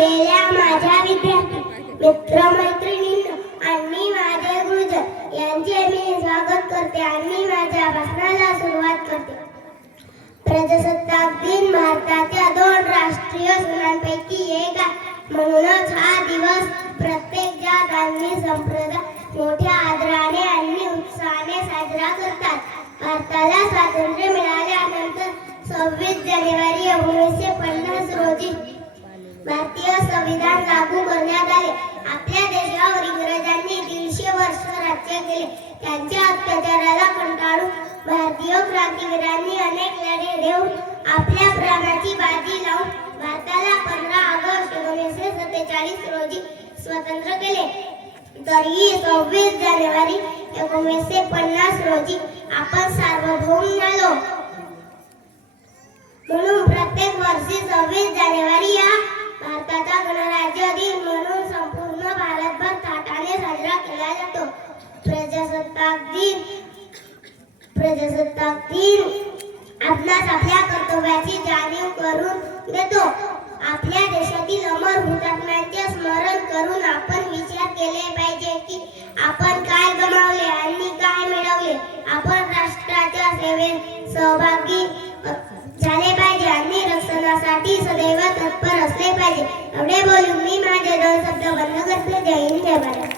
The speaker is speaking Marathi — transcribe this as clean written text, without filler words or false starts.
असलेल्या माझ्या विद्यार्थी मित्र-मैत्रिणींनो आणि माझे गुरुजन यांचे मी स्वागत करते आणि माझ्या भाषणाला सुरुवात करते. प्रजासत्ताक दिन भारताच्या 2 राष्ट्रीय सणांपैकी एक आहे. म्हणूनच हा दिवस प्रत्येक जात आणि संप्रदाय मोठ्या आदराने आणि उत्साहाने साजरा करतात. भारताला स्वातंत्र्य मिळाल्यानंतर 26 जानेवारी 1950 रोजी भारतीय संविधान लागू करण्यात आले. आपल्या देशावर इंग्रजांनी 150 वर्ष राज्य केले. त्यांच्या अत्याचाराला कंटाळून भारतीय क्रांतिवीरांनी अनेक लढे देऊन आपल्या प्राणाची बाजी लावून भारताला 15 ऑगस्ट 1947 रोजी स्वतंत्र केले. तरीही 26 जानेवारी 1950 रोजी आपण सार्वभौम झालो. म्हणून प्रत्येक वर्षी 26 जानेवारी या भारताचा गणराज्य दिन म्हणून संपूर्ण भारतभर थाटाने साजरा केला जातो. प्रजासत्ताक दिन आपणास आपल्या कर्तव्याची जाणीव करून देतो. आपल्या देशातील अमर हुतात्म्यांचे स्मरण करून आपण विचार केले पाहिजे की आपण काय गमावले आणि काय मिळवले. आपण राष्ट्राच्या सेवेत सहभागी झाले पाहिजे आणि रक्षणासाठी सदैव तत्पर असले पाहिजे. एवढे बोलून मी माझे 2 शब्द बंद करते. जय हिंद, जय भारत.